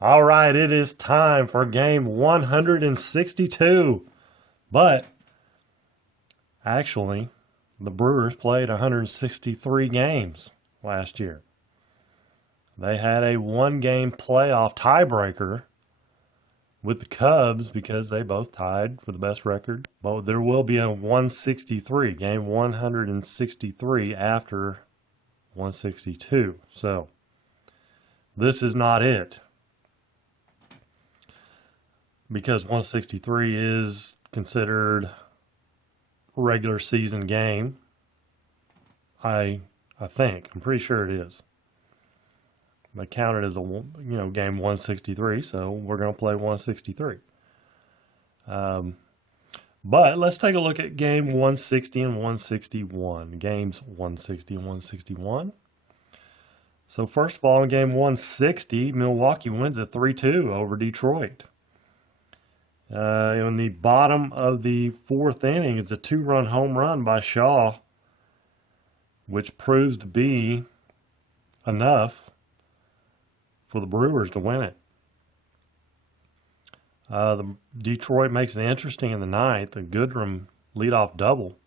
All right, it is time for game 162. But actually, the Brewers played 163 games last year. They had a one-game playoff tiebreaker with the Cubs because they both tied for the best record. But there will be a 163, game 163 after 162. So this is not it, because 163 is considered a regular season game. I think. I'm pretty sure it is. They count it as a game 163, so we're going to play 163. But let's take a look at game 160 and 161. Games 160 and 161. So first of all, in game 160, Milwaukee wins at 3-2 over Detroit. In the bottom of the fourth inning, it's a two-run home run by Shaw, which proves to be enough for the Brewers to win it. The Detroit makes it interesting in the ninth. A Goodrum leadoff double,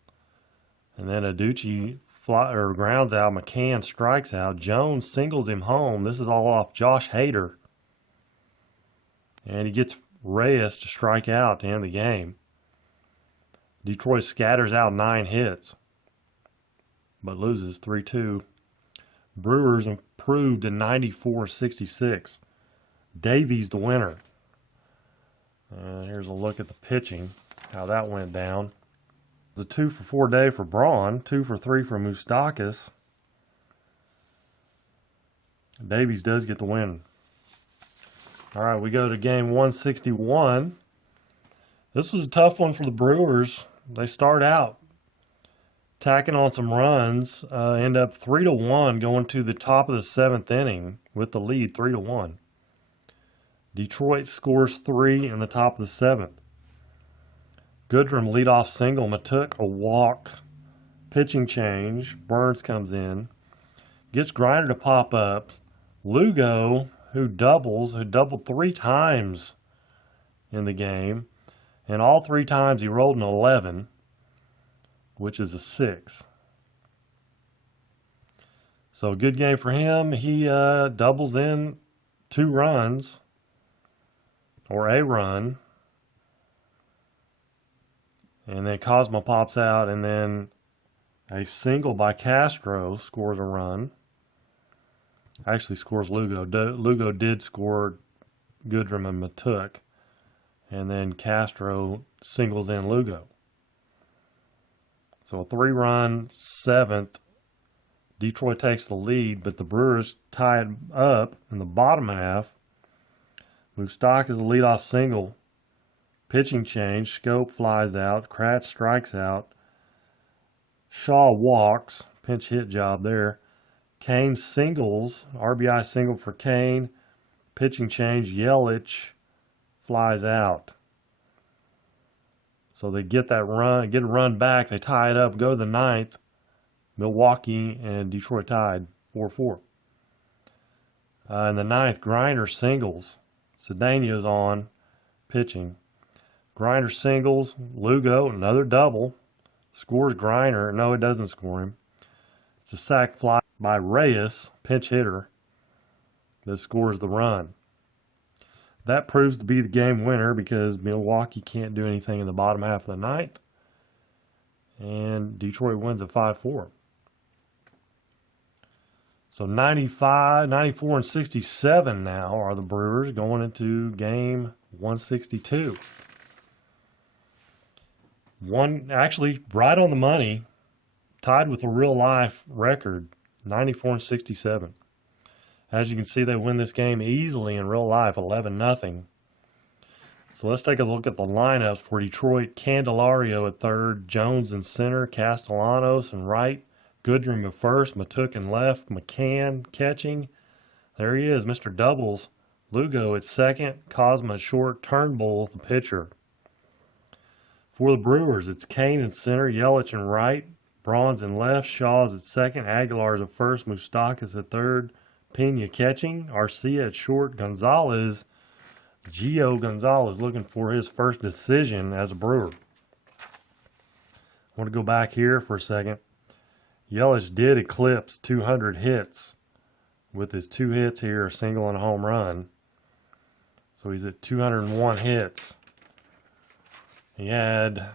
and then Aducci grounds out. McCann strikes out. Jones singles him home. This is all off Josh Hader, and he gets Reyes to strike out to end the game. Detroit scatters out 9 hits, but loses 3-2. Brewers improved to 94-66. Davies the winner. Here's a look at the pitching, how that went down. It was a 2-for-4 day for Braun, 2-for-3 for Moustakas. Davies does get the win. All right, we go to game 161. This was a tough one for the Brewers. They start out tacking on some runs, end up 3-1 going to the top of the seventh inning with the lead 3-1. Detroit scores 3 in the top of the seventh. Goodrum leadoff single, Matuk a walk, pitching change. Burns comes in, gets Griner to pop up. Lugo, who doubled 3 times in the game, and all 3 times he rolled an 11, which is a 6. So a good game for him. He doubles in 2 runs, or a run, and then Cosmo pops out, and then a single by Castro scores a run. Actually scores Lugo. Lugo did score Goodrum and Matuk, and then Castro singles in Lugo. So a 3-run seventh. Detroit takes the lead, but the Brewers tie it up in the bottom half. Moustakas is a leadoff single. Pitching change. Scope flies out. Kratz strikes out. Shaw walks. Pinch hit job there. Kane singles. RBI single for Kane. Pitching change. Yelich flies out. So they get a run back. They tie it up, go to the ninth. Milwaukee and Detroit tied 4-4. In the ninth, Griner singles. Cedeno's on, pitching. Griner singles. Lugo, another double. Scores Griner. No, it doesn't score him. It's a sac fly by Reyes, pinch hitter, that scores the run. That proves to be the game winner because Milwaukee can't do anything in the bottom half of the ninth. And Detroit wins at 5-4. So 95, 94, and 67 now are the Brewers going into game 162. Actually, right on the money, tied with a real-life record, 94 and 67. As you can see, they win this game easily in real life, 11-0. So let's take a look at the lineups for Detroit. Candelario at third, Jones in center, Castellanos in right, Goodrum at first, Matuk in left, McCann catching. There he is, Mr. Doubles. Lugo at second, Cosma at short, Turnbull the pitcher. For the Brewers, it's Kane in center, Yelich in right, Braun's in left, Shaw's at second, Aguilar's at first, Moustakas at third, Pena catching. Arcia at short. Gonzalez, Gio Gonzalez, looking for his first decision as a Brewer. I want to go back here for a second. Yelich did eclipse 200 hits with his 2 hits here, a single and a home run. So he's at 201 hits. He had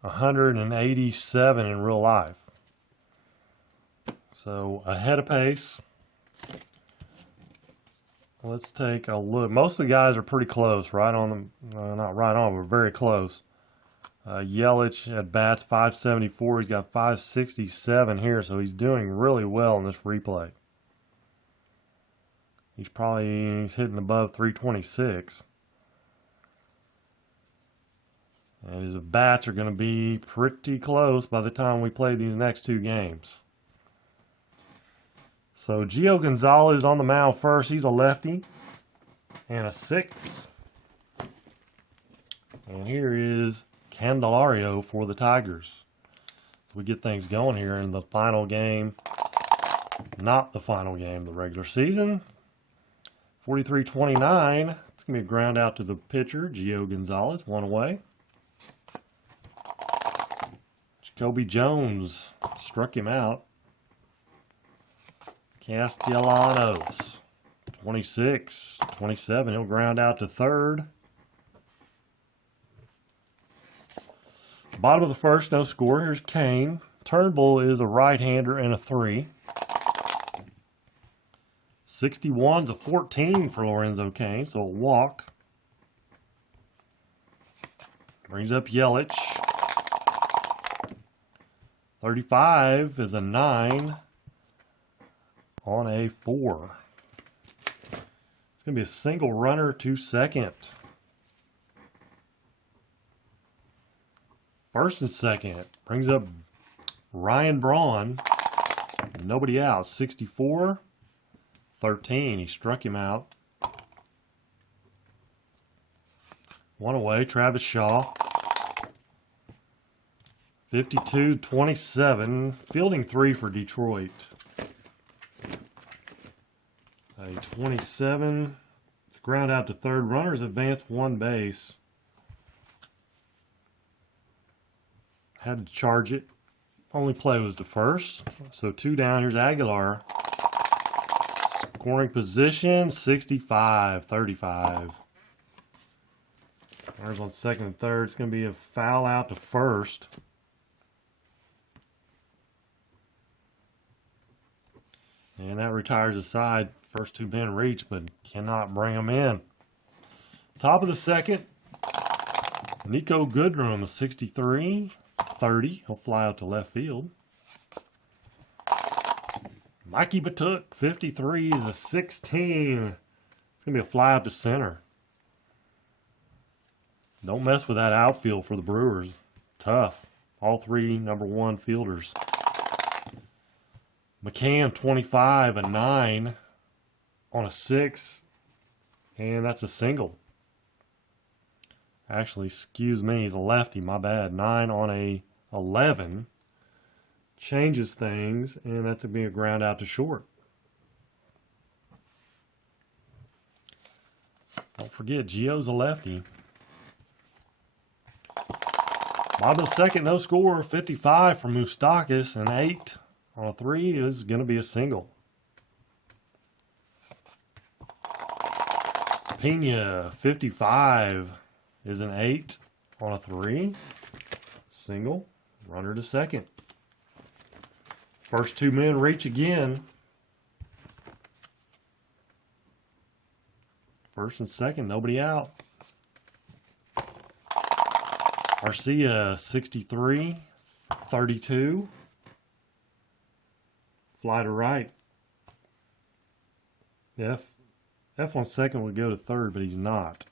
187 in real life. So ahead of pace. Let's take a look. Most of the guys are pretty close, right on them. Not right on, but very close. Yelich at bats 574. He's got 567 here, so he's doing really well in this replay. He's hitting above 326. And his bats are going to be pretty close by the time we play these next 2 games. So Gio Gonzalez on the mound first. He's a lefty and a 6. And here is Candelario for the Tigers. So we get things going here in the final game. Not the final game of the regular season. 43-29. It's going to be a ground out to the pitcher, Gio Gonzalez, 1 away. Jacoby Jones struck him out. Castellanos, 26-27. He'll ground out to third. Bottom of the first, no score. Here's Kane. Turnbull is a right-hander and a 3. 61's a 14 for Lorenzo Kane, so a walk. Brings up Yelich. 35 is a 9 on a 4. It's going to be a single runner to second. First and second. Brings up Ryan Braun. Nobody out. 64. 13. He struck him out. 1 away. Travis Shaw. 52-27. Fielding 3 for Detroit. A 27. It's ground out to third. Runners advance 1 base. Had to charge it. Only play was to first. So 2 down. Here's Aguilar. Scoring position, 65-35. Runners on second and third. It's going to be a foul out to first. And that retires the side. First 2 men reach, but cannot bring them in. Top of the second, Nico Goodrum, a 63. 30. He'll fly out to left field. Mikey Batuk, 53, is a 16. It's going to be a fly out to center. Don't mess with that outfield for the Brewers. Tough. All 3 number 1 fielders. McCann, 25, a 9 on a 6. And that's a single. Actually, excuse me, he's a lefty, my bad. 9 on a 11. Changes things, and that's going to be a ground out to short. Don't forget, Gio's a lefty. Bottom of the second, no score. 55 for Moustakas, and 8 on a 3 is going to be a single. Pena, 55 is an 8 on a 3. Single. Runner to second. First 2 men reach again. First and second, nobody out. Arcia, 63, 32. Fly to right. F on second would go to third, but he's not.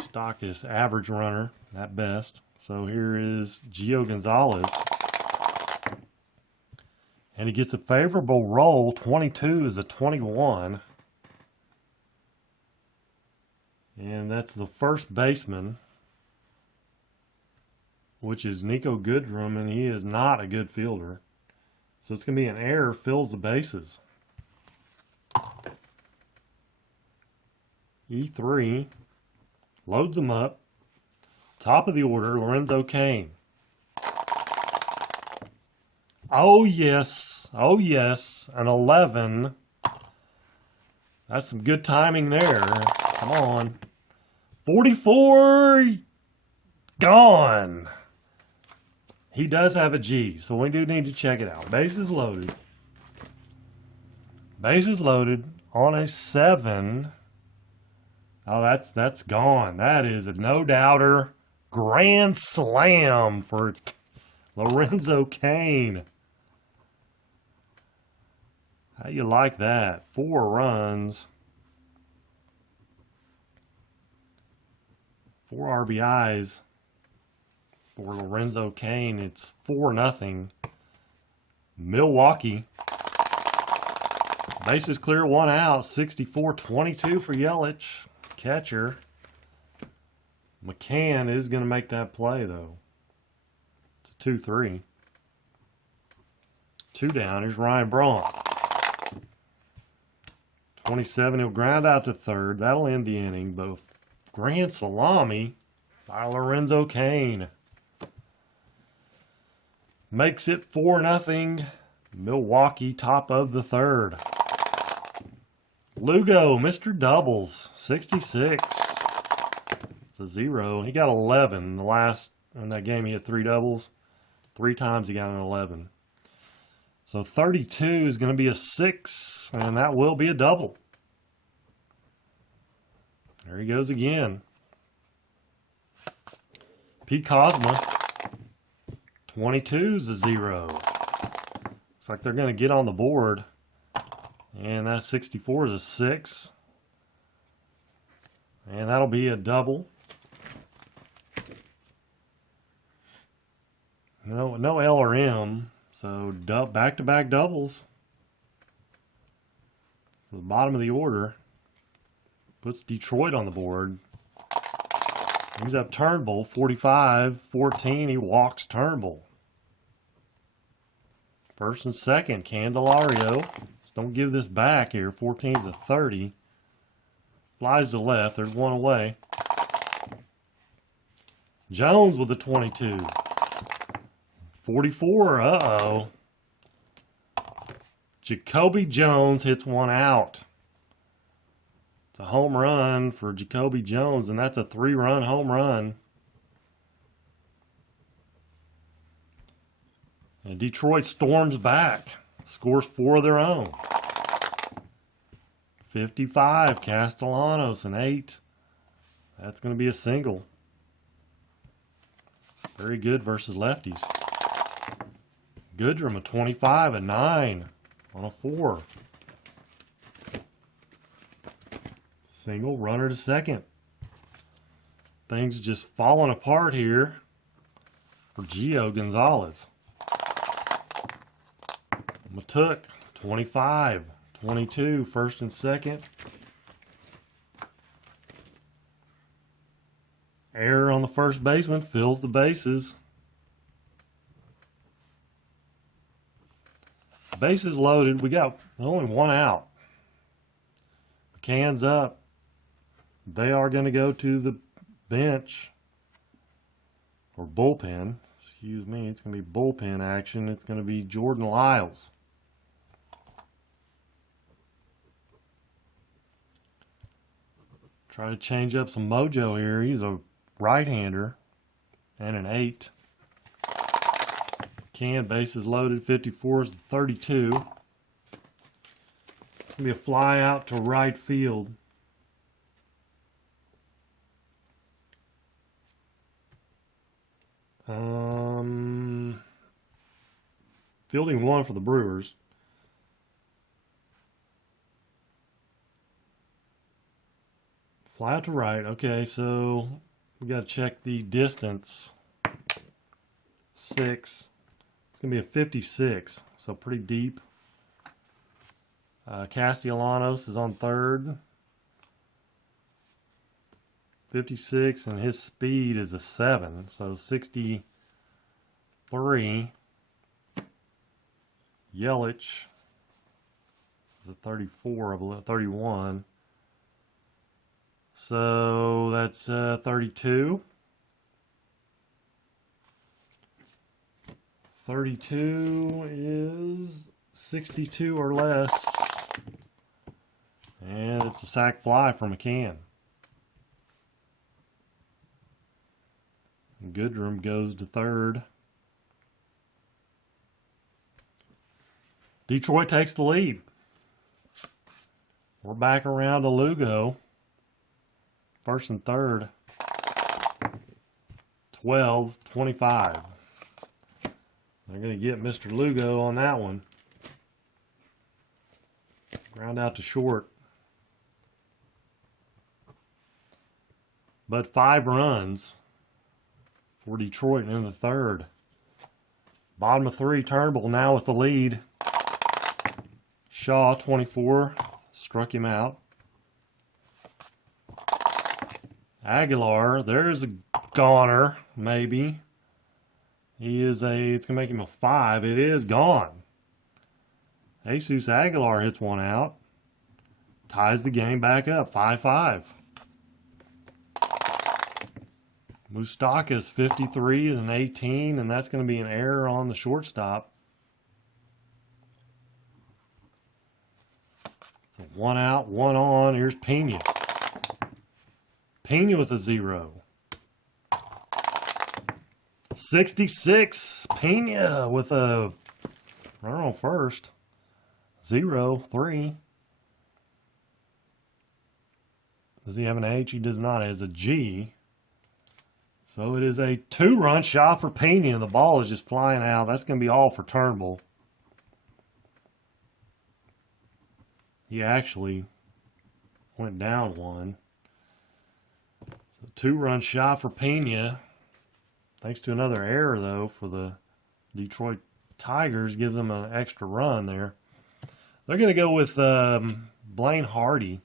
Stock is average runner at best. So here is Gio Gonzalez. And he gets a favorable roll. 22 is a 21. And that's the first baseman, which is Nico Goodrum, and he is not a good fielder. So it's going to be an error, fills the bases. E3 loads them up. Top of the order, Lorenzo Cain. Oh yes, an 11. That's some good timing there. Come on. 44, gone. He does have a G, so we do need to check it out. Bases loaded. Bases loaded on a 7. Oh, that's gone. That is a no-doubter. Grand slam for Lorenzo Cain. How you like that? 4 runs. 4 RBIs for Lorenzo Cain. It's 4-0. Milwaukee. Bases clear, 1 out. 64-22 for Yelich. Catcher. McCann is going to make that play, though. It's a 2-3. 2 down. Here's Ryan Braun. 27. He'll ground out to third. That'll end the inning. But grand salami by Lorenzo Cain. Makes it 4-0. Milwaukee, top of the third. Lugo, Mr. Doubles, 66. It's a 0. He got 11 in that game. He had 3 doubles. 3 times he got an 11. So 32 is going to be a 6, and that will be a double. There he goes again. Pete Cosma, 22 is a 0. Looks like they're going to get on the board. And that 64 is a 6. And that'll be a double. No L or M. So back-to-back doubles. For the bottom of the order. Puts Detroit on the board. He's up Turnbull, 45-14. He walks Turnbull. First and second, Candelario. Don't give this back here. 14 to 30. Flies to left. There's 1 away. Jones with the 22. 44. Uh-oh. Jacoby Jones hits 1 out. It's a home run for Jacoby Jones, and that's a 3-run home run. And Detroit storms back. Scores 4 of their own. 55, Castellanos, an 8. That's going to be a single. Very good versus lefties. Goodrum, a 25, a 9 on a 4. Single, runner to second. Things just falling apart here for Gio Gonzalez. Matuk, 25, 22, first and second. Error on the first baseman, fills the bases. Bases loaded, we got only 1 out. McCann's up. They are going to go to the bench, or bullpen. Excuse me, it's going to be bullpen action. It's going to be Jordan Lyles. Try to change up some mojo here. He's a right-hander and an 8. Bases loaded. 54 is 32. It's going to be a fly out to right field. Fielding 1 for the Brewers. Fly out to right. Okay, so we got to check the distance. 6. It's going to be a 56, so pretty deep. Castellanos is on third. 56, and his speed is a 7, so 63. Yelich is a 34, I believe, 31. So that's 32. 32 is 62 or less. And it's a sac fly from McCann. Goodrum goes to third. Detroit takes the lead. We're back around to Lugo. First and third. 12-25. They're going to get Mr. Lugo on that one. Ground out to short. But 5 runs for Detroit in the third. Bottom of 3, Turnbull now with the lead. Shaw, 24, struck him out. Aguilar, there's a goner, maybe. It's going to make him a 5. It is gone. Jesus Aguilar hits one out. Ties the game back up, 5-5. Moustakas, 53 is an 18, and that's going to be an error on the shortstop. So 1 out, 1 on. Here's Pena. Pena with a 0. 66, Pena with a runner on first. 0-3. Does he have an H? He does not. He has a G. So it is a 2-run shot for Pena. The ball is just flying out. That's going to be all for Turnbull. He actually went down 1. So 2-run shot for Pena. Thanks to another error, though, for the Detroit Tigers. Gives them an extra run there. They're going to go with Blaine Hardy.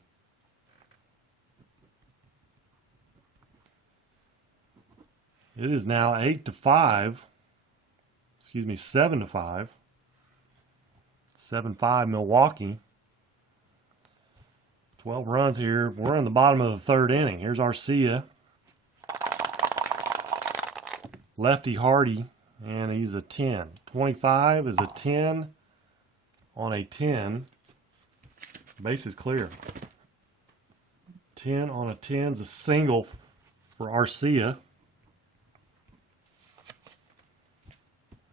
It is now 8-5. Excuse me, 7-5. 7-5 Milwaukee. 12 runs here. We're in the bottom of the third inning. Here's Arcia. Lefty Hardy, and he's a 10. 25 is a 10 on a 10. Base is clear. 10 on a 10 is a single for Arcia.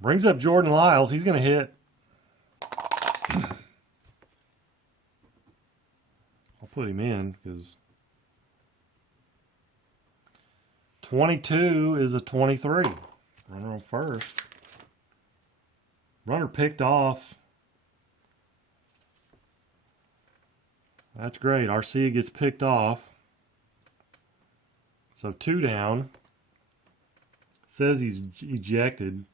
Brings up Jordan Lyles. He's going to hit. I'll put him in because 22 is a 23. Runner on first. Runner picked off. That's great. Arcia gets picked off. So 2 down. Says he's ejected.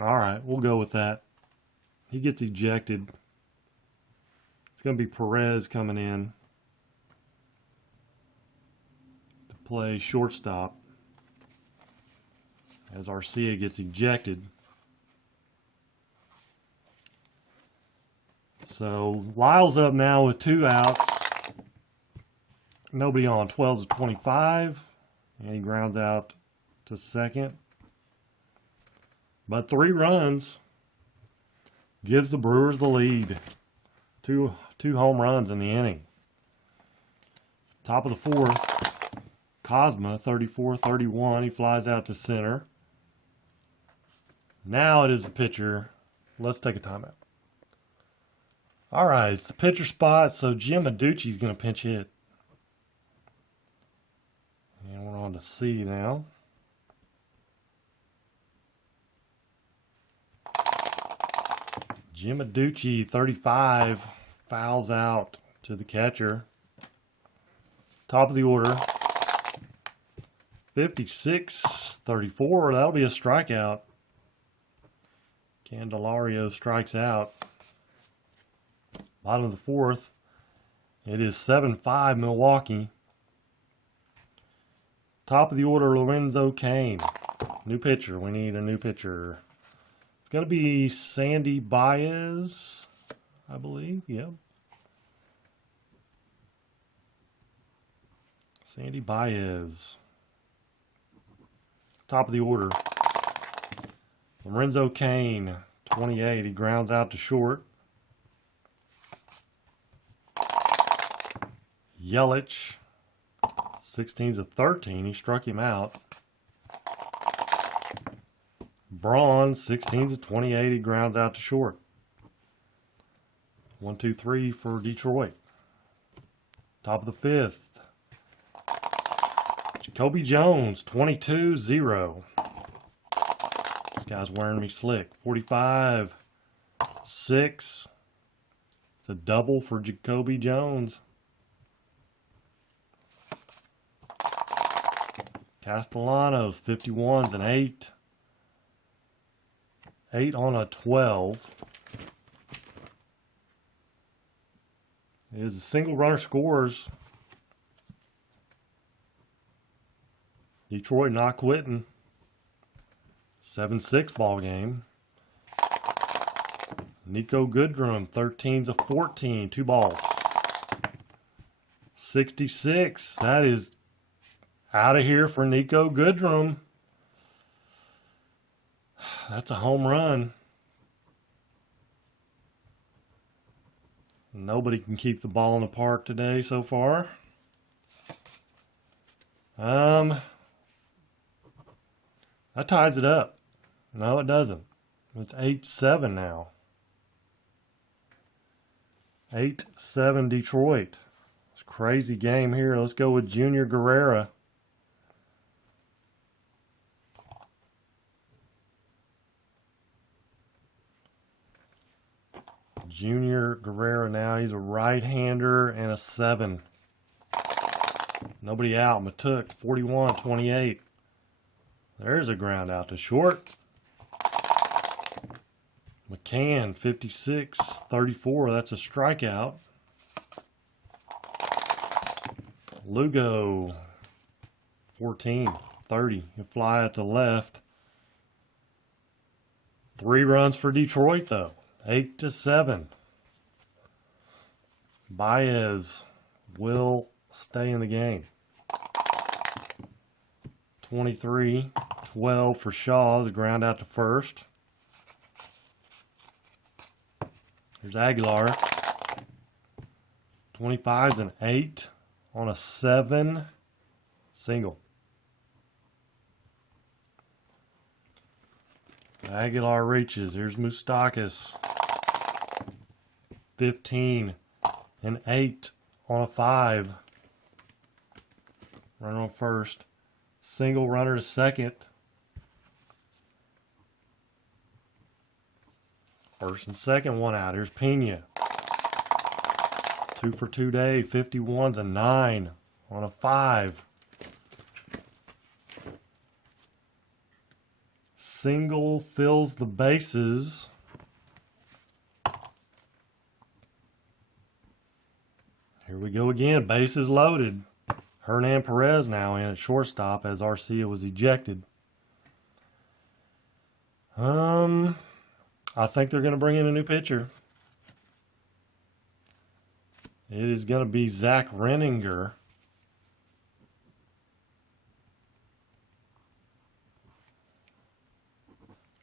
All right, we'll go with that. He gets ejected. It's going to be Perez coming in to play shortstop as Arcia gets ejected. So Lyle's up now with 2 outs. Nobody on. 12-25. And he grounds out to second. But 3 runs gives the Brewers the lead. Two home runs in the inning. Top of the 4th, Cosma, 34-31. He flies out to center. Now it is the pitcher. Let's take a timeout. All right, it's the pitcher spot, so Jim Adducci's going to pinch hit. And we're on to C now. Jim Adducci, 35, fouls out to the catcher. Top of the order. 56-34, that'll be a strikeout. Candelario strikes out. Bottom of the 4th. It is 7-5 Milwaukee. Top of the order, Lorenzo Cain. New pitcher. We need a new pitcher. It's going to be Sandy Baez, I believe. Yep. Sandy Baez. Top of the order. Lorenzo Cain, 28. He grounds out to short. Yelich, 16's a 13. He struck him out. Braun, 16's a 28. He grounds out to short. 1, 2, 3 for Detroit. Top of the fifth. Jacoby Jones, 22-0. This guy's wearing me slick. 45-6. It's a double for Jacoby Jones. Castellanos, 51's an 8. 8 on a 12. It is a single runner scores. Detroit not quitting. 7-6 ball game. Nico Goodrum, 13's a 14. 2 balls. 66. That is out of here for Nico Goodrum. That's a home run. Nobody can keep the ball in the park today so far. That ties it up. No, it doesn't. It's 8-7 now. 8-7 Detroit. It's a crazy game here. Let's go with Junior Guerrera. Junior Guerrera now. He's a right-hander and a 7. Nobody out. Matuk, 41-28. There's a ground out to short. McCann, 56-34. That's a strikeout. Lugo, 14-30. You fly at the left. 3 runs for Detroit, though. 8-7. Baez will stay in the game. 23-12 for Shaw. The ground out to first. There's Aguilar. 25's an 8 on a 7 single. Aguilar reaches. Here's Moustakas. 15 and 8 on a 5. Runner on first. Single, runner to second. First and second, one out. Here's Pena. 2 for 2 day. 51's a 9 on a 5. Single fills the bases. Here we go again. Bases loaded. Hernan Perez now in at shortstop as Arcia was ejected. I think they're going to bring in a new pitcher. It is going to be Zach Renninger.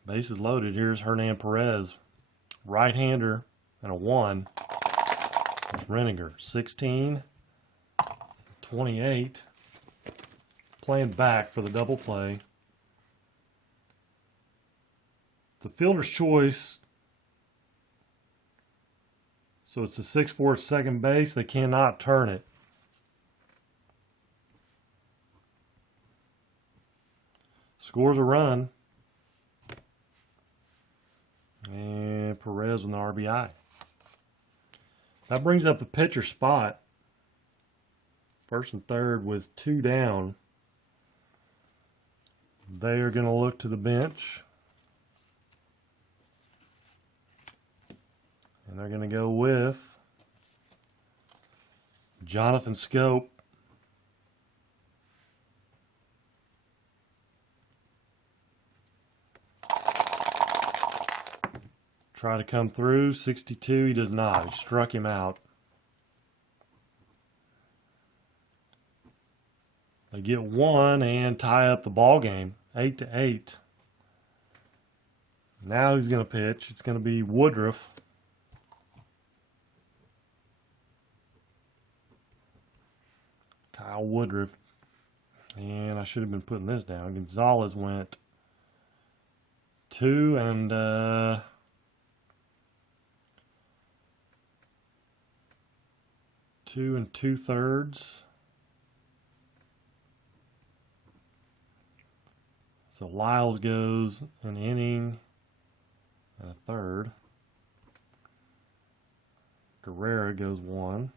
Bases loaded. Here's Hernan Perez. Right-hander and a 1. It's Renninger. 16-28. Playing back for the double play. It's a fielder's choice. So it's a 6-4 second base. They cannot turn it. Scores a run. And Perez with an RBI. That brings up the pitcher spot. First and third with 2 down. They are going to look to the bench. And they're going to go with Jonathan Scope. Try to come through. 62. He does not. He struck him out. They get one and tie up the ball game. 8-8. Now he's going to pitch. It's going to be Woodruff. Kyle Woodruff. And I should have been putting this down. Gonzalez went 2 and 2 2/3. So Lyles goes an inning and a third. Guerrera goes 1.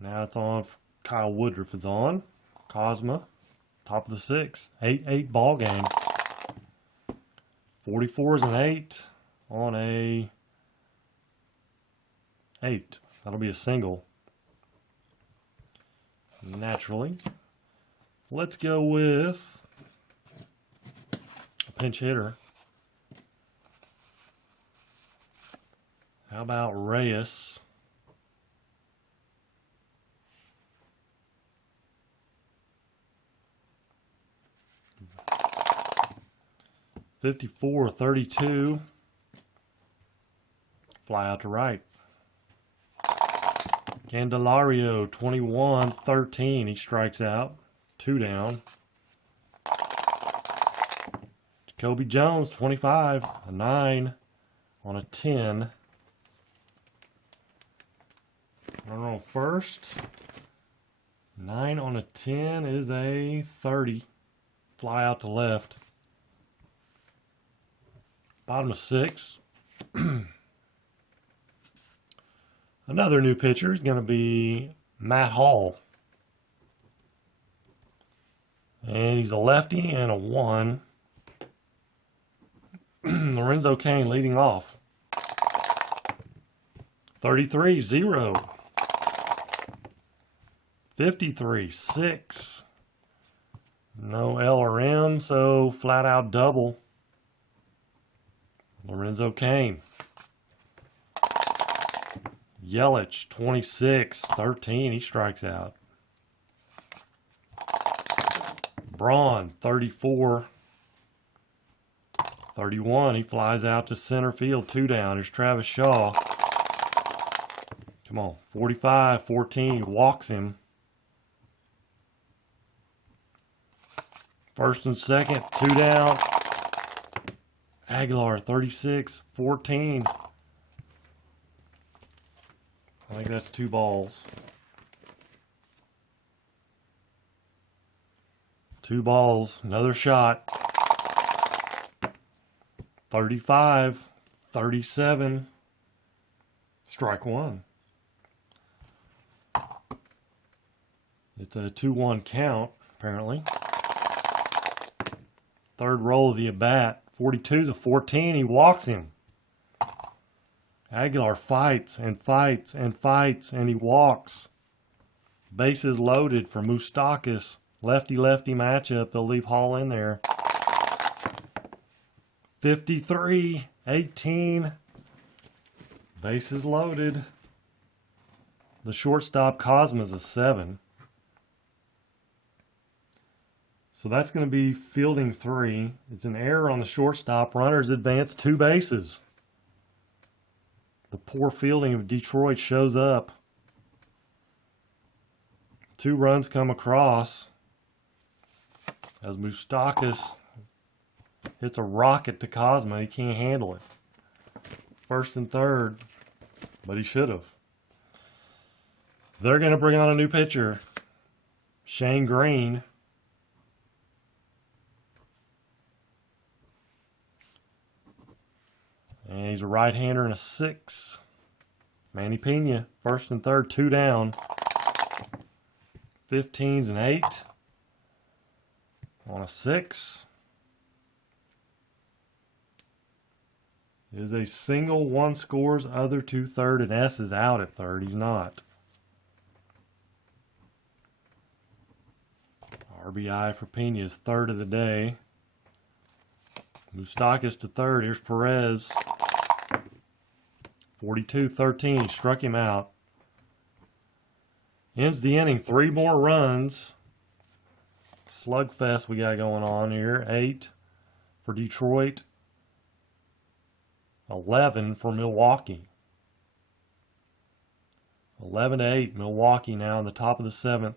Now it's on. Kyle Woodruff is on. Cosma, top of the 6th. 8-8 ball game. 44's an 8 on a 8. That'll be a single. Naturally. Let's go with a pinch hitter. How about Reyes? (54-32). Fly out to right. Candelario, 21-13. He strikes out. 2 down. Jacoby Jones, 25. A 9 on a 10. Runner on first. 9 on a 10 is a 30. Fly out to left. Bottom of 6. Another new pitcher is going to be Matt Hall. And he's a lefty and a 1. Lorenzo Cain leading off. 33-0. 53-6. No L or M, so flat out double. Lorenzo Cain. Yelich, 26-13. He strikes out. Braun, 34-31. He flies out to center field. 2 down. There's Travis Shaw. Come on. 45-14. He walks him. First and second. 2 down. Aguilar, 36-14. I think that's 2 balls. 2 balls. Another shot. 35-37. Strike 1. It's a 2-1 count, apparently. Third roll of the at-bat. 42-14. He walks him. Aguilar fights and fights and fights, and he walks. Bases loaded for Moustakas. Lefty-lefty matchup. They'll leave Hall in there. 53-18. Bases loaded. The shortstop, Cosma's a 7. So that's going to be fielding 3. It's an error on the shortstop. Runners advance 2 bases. The poor fielding of Detroit shows up. 2 runs come across as Moustakas hits a rocket to Cosma. He can't handle it. First and third, but he should have. They're going to bring on a new pitcher, Shane Green. And he's a right-hander and a 6. Manny Pena, first and third, 2 down. 15's an 8. On a 6. Is a single, 1 scores, other 2 third, and S is out at third. He's not. RBI for Pena is 3rd of the day. Moustakas to third. Here's Perez. 42-13. He struck him out. Ends the inning. 3 more runs. Slugfest we got going on here. 8 for Detroit. 11 for Milwaukee. 11-8. Milwaukee now in the top of the 7th.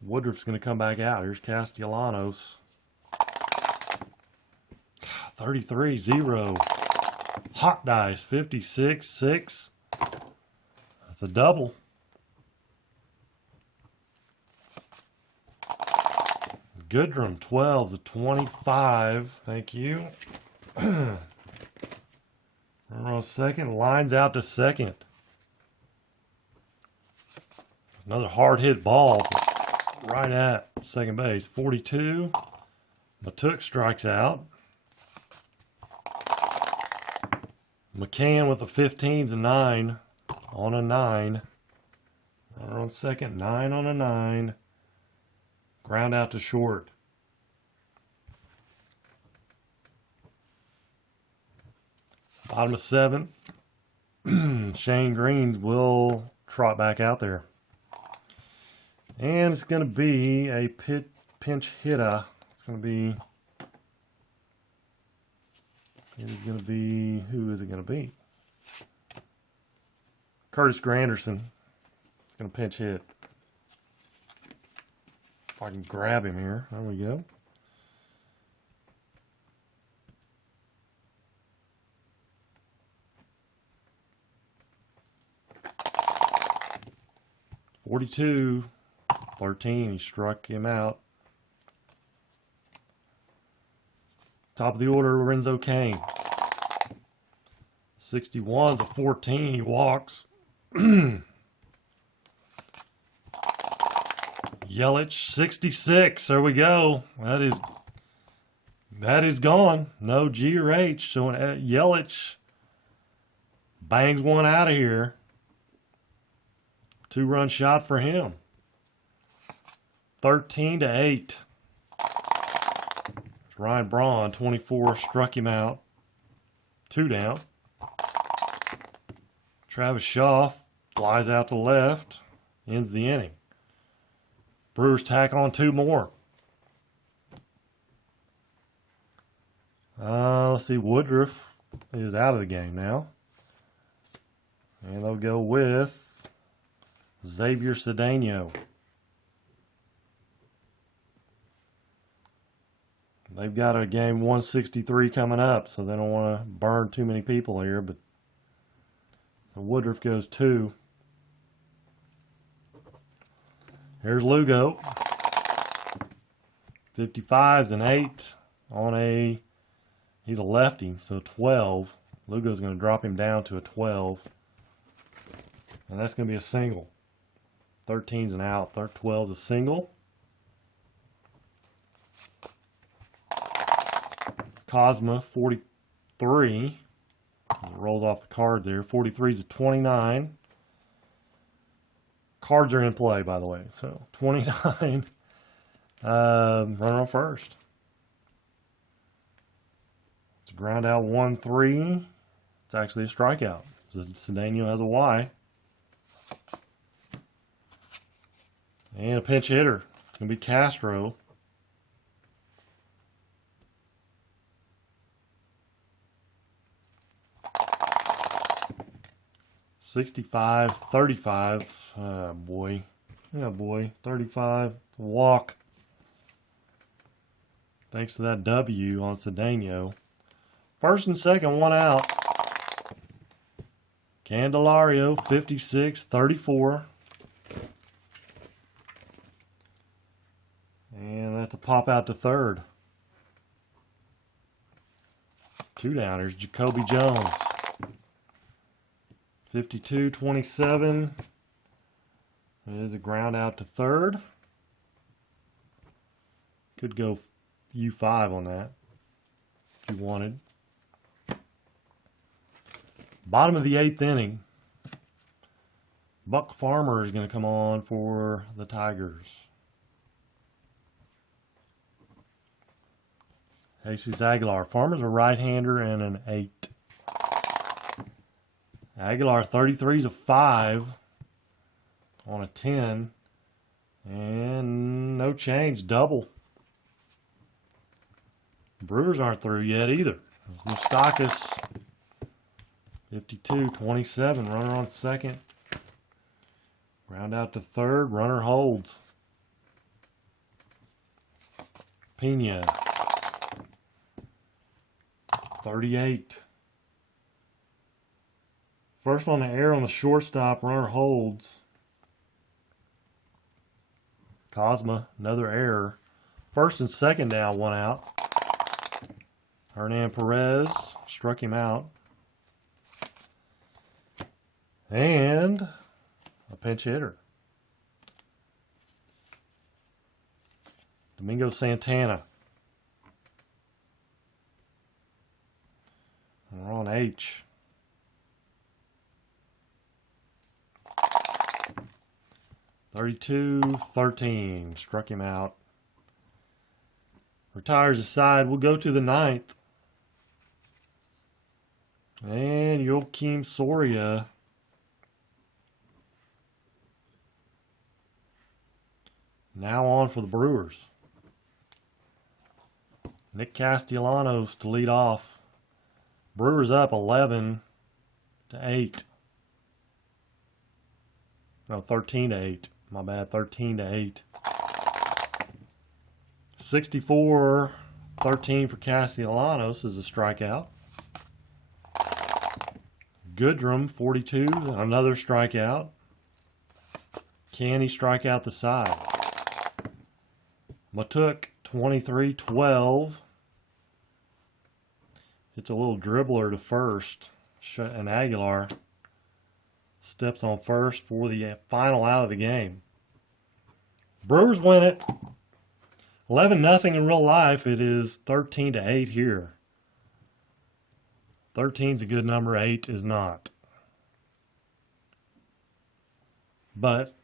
Woodruff's going to come back out. Here's Castellanos. 33-0. Hot dice. 56-6. That's a double. Goodrum 12-25. Thank you. Runner on second. Lines out to second. Another hard hit ball right at second base. 42. Matuk strikes out. McCann with the 15's a 9 on a 9. Runner on second. 9 on a 9. Ground out to short. Bottom of 7. Shane Greens will trot back out there. And it's going to be a pinch hitter. It's going to be... It is going to be... Who is it going to be? Curtis Granderson. It's going to pinch hit. If I can grab him here. There we go. (42-13). He struck him out. Top of the order, Lorenzo Cain. 61-14. He walks. Yelich, 66. There we go. That is gone. No G or H. So Yelich bangs one out of here. 2-run shot for him. 13-8. Ryan Braun, 24, struck him out. 2 down. Travis Shaw flies out to left. Ends the inning. Brewers tack on 2 more. Let's see. Woodruff is out of the game now. And they'll go with Xavier Cedeno. They've got a game 163 coming up, so they don't want to burn too many people here. But so Woodruff goes 2. Here's Lugo. 55's an 8 on a... He's a lefty, so 12. Lugo's going to drop him down to a 12. And that's going to be a single. 13's an out. 12's a single. Cosma, 43. Rolls off the card there. 43's a 29. Cards are in play, by the way. So, 29. Runner on first. It's a ground out 1-3. It's actually a strikeout. Cedeno has a Y. And a pinch hitter. It's going to be Castro. (65-35). Boy. Yeah, boy. 35. Walk. Thanks to that W on Cedeno. First and second, 1 out. Candelario, 56-34. And I have to pop out to third. 2 downers. Jacoby Jones. 52-27. It is a ground out to third. Could go U5 on that if you wanted. Bottom of the 8th inning. Buck Farmer is going to come on for the Tigers. Jesus Aguilar. Farmer's a right-hander and an 8. Aguilar 33's a 5 on a 10. And no change, double. Brewers aren't through yet either. Moustakis, 52, 27, runner on second. Round out to third, runner holds. Pena, 38. First on the air on the shortstop, runner holds. Cosma, another error. First and second down, 1 out. Hernan Perez struck him out. And a pinch hitter. Domingo Santana. We're on H. .32-13, struck him out. Retires aside. We'll go to the 9th. And Joakim Soria. Now on for the Brewers. Nick Castellanos to lead off. Brewers up 11-8. No, 13-8. My bad, 13-8. 64-13 for Castellanos is a strikeout. Goodrum, 42, another strikeout. Can he strike out the side? Matuk, 23-12. It's a little dribbler to first. And Aguilar steps on first for the final out of the game. Brewers win it. 11-0 in real life. It is 13-8 here. 13's a good number. 8 is not. But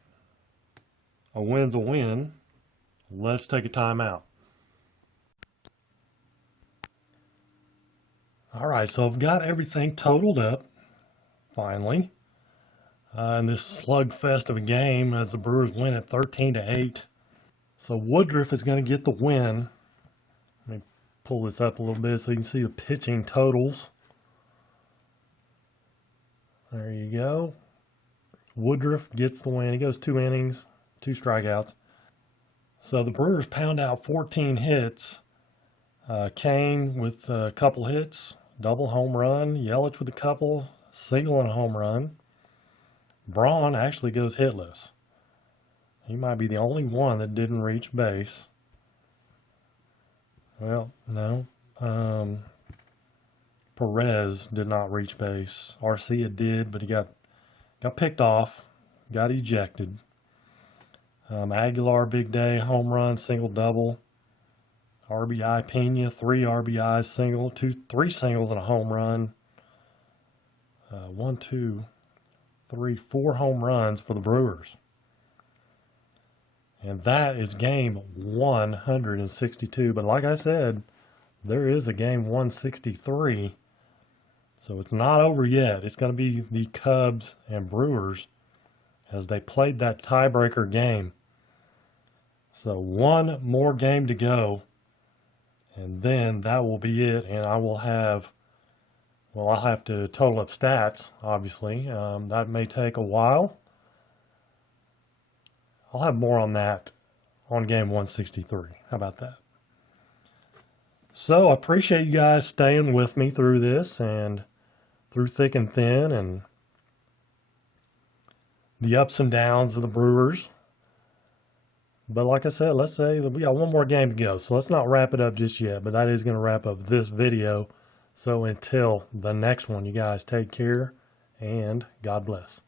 a win's a win. Let's take a timeout. All right, so I've got everything totaled up, finally. In this slugfest of a game as the Brewers win at 13-8. So Woodruff is going to get the win. Let me pull this up a little bit so you can see the pitching totals. There you go. Woodruff gets the win. He goes 2 innings, 2 strikeouts. So the Brewers pound out 14 hits. Kane with a couple hits, double home run. Yelich with a couple, single and a home run. Braun actually goes hitless. He might be the only one that didn't reach base. Well, no. Perez did not reach base. Arcia did, but he got picked off, got ejected. Aguilar, big day, home run, single, double. RBI, Pena, 3 RBIs, single, 3 singles and a home run. 1, 2, 3, 4 home runs for the Brewers. And that is game 162. But like I said, there is a game 163. So it's not over yet. It's going to be the Cubs and Brewers as they played that tiebreaker game. So one more game to go. And then that will be it. And I will have, well, I'll have to total up stats, obviously. That may take a while. I'll have more on that on game 163. How about that? So I appreciate you guys staying with me through this and through thick and thin and the ups and downs of the Brewers. But like I said, let's say we got one more game to go. So let's not wrap it up just yet. But that is going to wrap up this video. So until the next one, you guys take care and God bless.